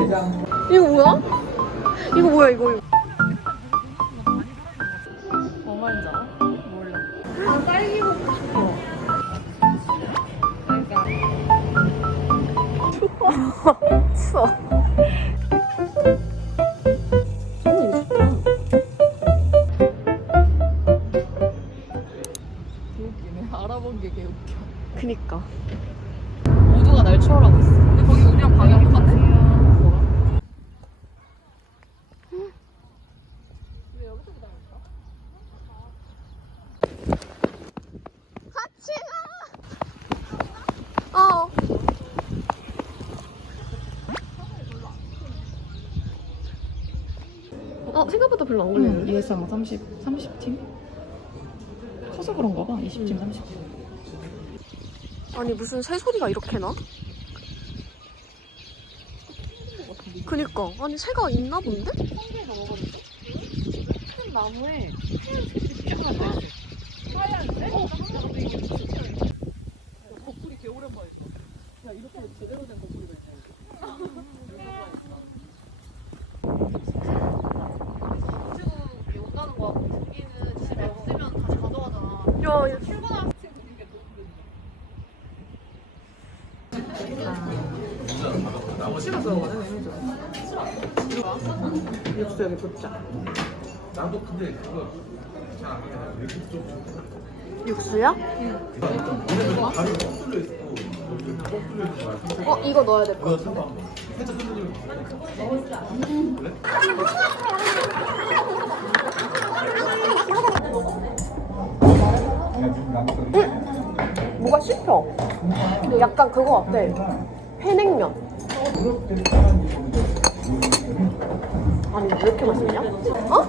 매장 이거 뭐야? 이거 뭐야 이거 이거. 생각보다 별로 안 걸리는데. 예상 30, 30팀? 커서 그런가 봐. 20팀, 30팀. 아니 무슨 새소리가 이렇게 나? 그니까 아니 새가 있나 본데? 큰 나무에 하얀색 하얀데? 어, 거풀이 개 오랜만에 있어. 야, 이렇게 제대로 된 거풀이가 있네. 유튜브 온다는 거 같고 자기는 집에 없으면 다시 가져가잖아. 야, 야 출근하는 친구 이게 너무 들어가네, 메뉴죠. 육수 여기 붓자. 육수야? 어 이거 넣어야 될 것 같은데. 뭐가 씹혀? 약간 그거 같아. 회냉면. 아니 왜 이렇게 맛있냐? 어?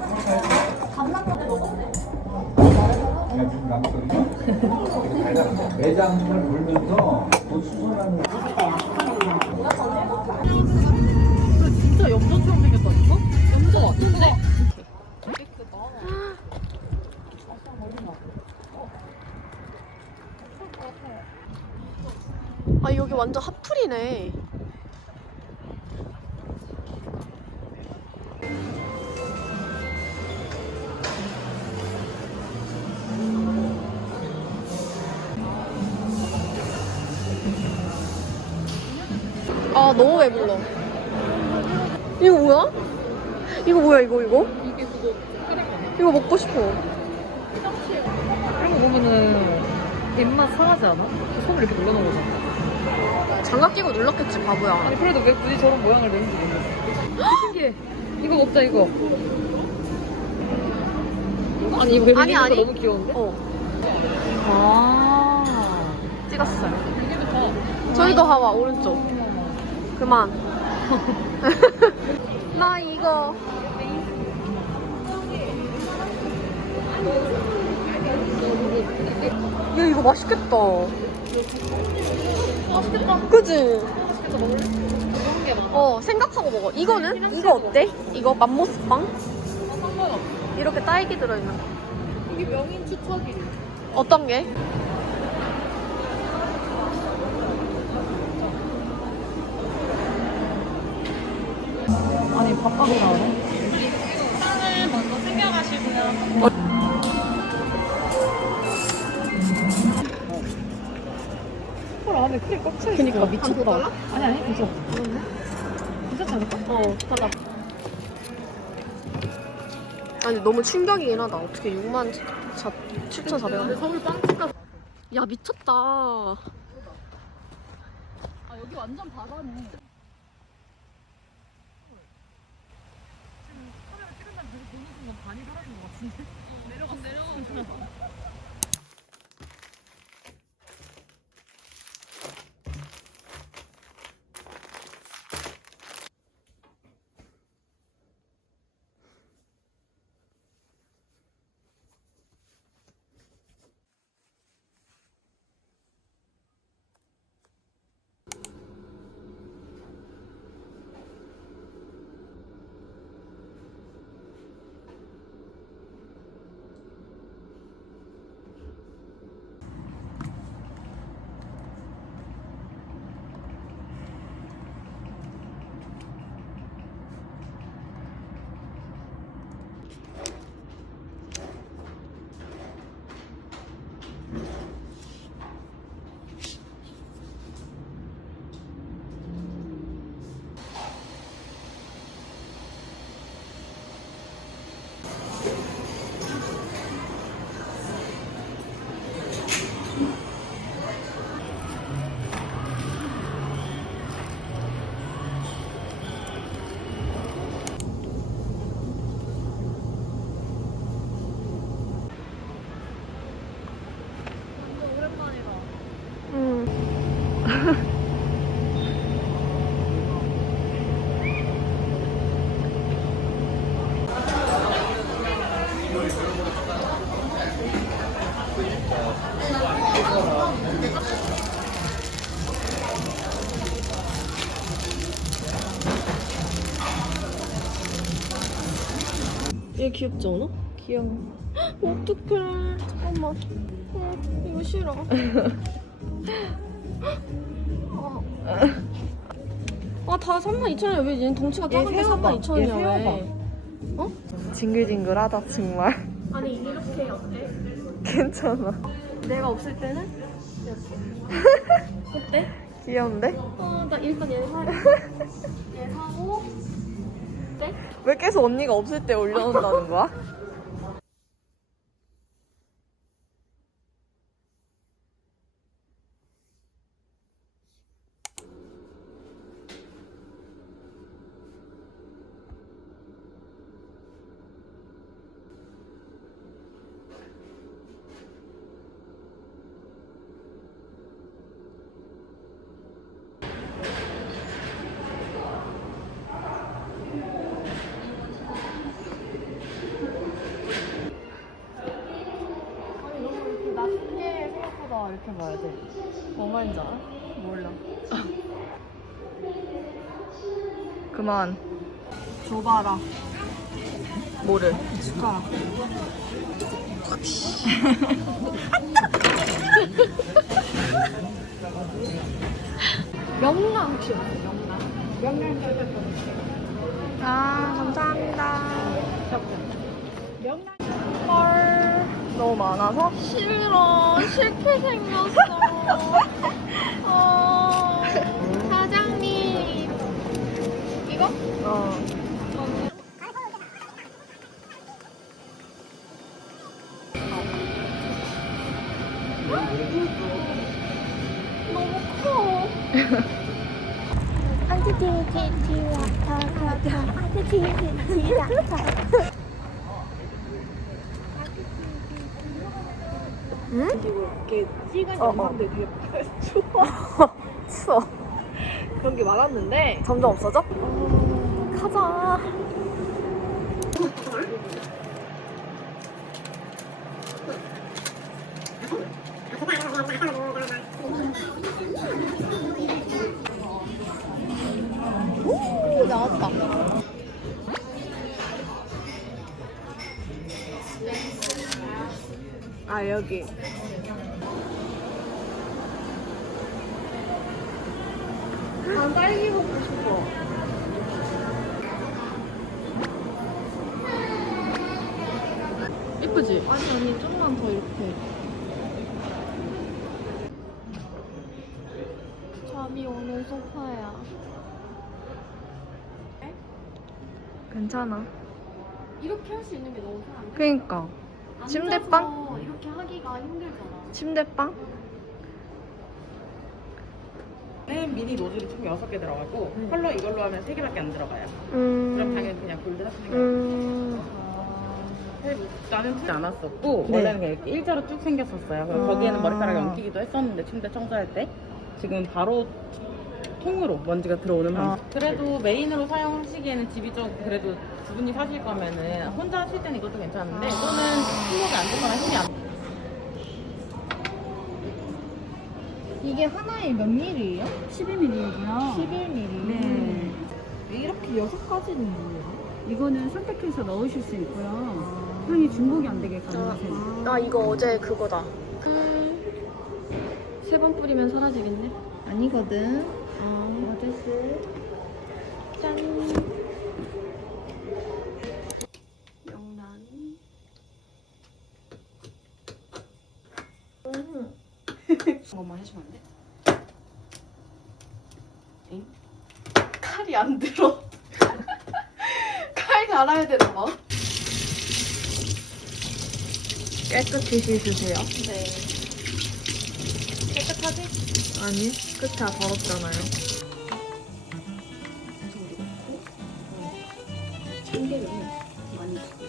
매장을 돌면서 또 수선하는 진짜 염전처럼 생겼다니까? 같은데? 아 여기 완전 핫플이네. 아 너무 배불러. 이거 뭐야? 이거 뭐야 이거 이거? 이게 그거 이거 먹고 싶어. 이런 거 보면은 입맛 상하지 않아? 손을 이렇게 눌러놓은 거잖아. 장갑 끼고 눌렀겠지 바보야. 아니 그래도 왜 굳이 저런 모양을 내는지 모르겠어. 신기해. 이거 먹자 이거. 아니 이거 아니, 아니. 너무 귀여운데? 어 아. 찍었어요. 여기부터. 저희도 봐봐 오른쪽. 그만. 나 이거. 야 이거 맛있겠다. 맛있겠다. 그지? 맛있겠다 먹을래? 이런 게 많아. 어 생각하고 먹어. 이거는 이거 어때? 이거 맘모스빵? 상관없어. 이렇게 딸기 들어있는 거. 이게 명인 추천이. 어떤 게? 아니 밥밥이 나오네. 안에 크림 꽉 차있어. 그니까 미쳤다. 아니 아니 괜찮아. 괜찮지 않을까? 어, 하다. 아니 너무 충격이긴 하다. 어떻게 6만 7,400원? 서울 빵집 가서. 야 미쳤다. 아 여기 완전 바다네. 지금 카메라 찍은 날 보는 순간 반이 사라진 것 같은데? 내려가 내려가. 얘 귀엽지 않아? 귀여워. 어떡해. 잠깐만. 어, 이거 싫어. 아, 아, 다 32,000원이야. 왜 얘는 덩치가 작은데 32,000원이야, 왜? 어? 징글징글하다 정말. 아니, 이렇게 어때? 괜찮아. 내가 없을 때는 이렇게. 어때? 귀여운데? 어, 나 일단 얘 사. 얘 사고. 왜 계속 언니가 없을 때 올려놓는다는 거야? 아니, 너무 이렇게 낮게 생각보다 이렇게 봐야 돼. 뭐 말인지 알아? 몰라. 그만. 줘봐라. 뭐를? 숟가락. 명랑 귀여워, 명랑. 명랑 아, 감사합니다. 명랑. 헐. 너무 많아서? 싫어. 싫게 생겼어. 어. 사장님. 이거? 어. 너무 커. 아주 지라타타타 아 주 지라타 어, 어. 추워. 그런 게 많았는데. 점점 없어져? 가자. 오, 나왔다. 아, 여기. 난 딸기 먹고 싶어. 예쁘지? 아니, 아니, 좀만 더 이렇게. 잠이 오는 소파야. 괜찮아. 이렇게 할 수 있는 게 너무 편한데? 그니까. 침대방? 이렇게 하기가 힘들잖아. 침대방? 는 미니 노즐이 총 6개 들어가고 컬러 이걸로 하면 3개밖에 안 들어가요. 그럼 음. 당연히 그냥 골드 하시는 게 음. 나아요. 나는 풀지 않았었고 네. 원래는 그냥 이렇게 일자로 쭉 생겼었어요. 그래서 아. 거기에는 머리카락 이 엉키기도 했었는데 침대 청소할 때 지금 바로 통으로 먼지가 들어오는 아. 방식. 그래도 메인으로 사용하시기에는 집이 좀 그래도 두 분이 사실 거면은 혼자 하실 때는 이것도 괜찮은데 또는 손목이 안 좋거나 힘이 안 이게 하나에 몇 밀이에요? 12mm이고요. 11mm. 네. 왜 이렇게 여섯 가지는 뭐예요? 이거는 선택해서 넣으실 수 있고요. 향이 중복이 안 되게 가능하세요. 아 이거 어제 그거다. 세 번 뿌리면 사라지겠네. 아니거든. 아 어제스. 짠. 명란. 것만 해주면 안 돼? 엥? 칼이 안 들어. 칼 갈아야 되나 봐. 깨끗이 씻으세요. 네. 깨끗하지? 아니, 끝이 다 더럽잖아요. 참기름 많이 주고.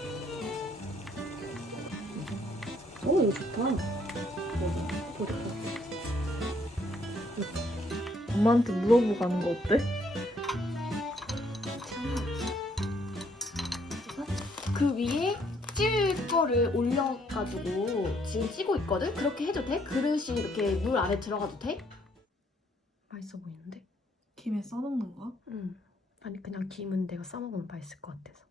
오 이거 좋다. 엄마한테 물어보고 가는 거 어때? 그 위에 찔 거를 올려가지고 지금 찌고 있거든? 그렇게 해도 돼? 그릇이 이렇게 물 안에 들어가도 돼? 맛있어 보이는데? 김에 싸먹는 거야? 응. 아니 그냥 김은 내가 싸먹으면 맛있을 것 같아서.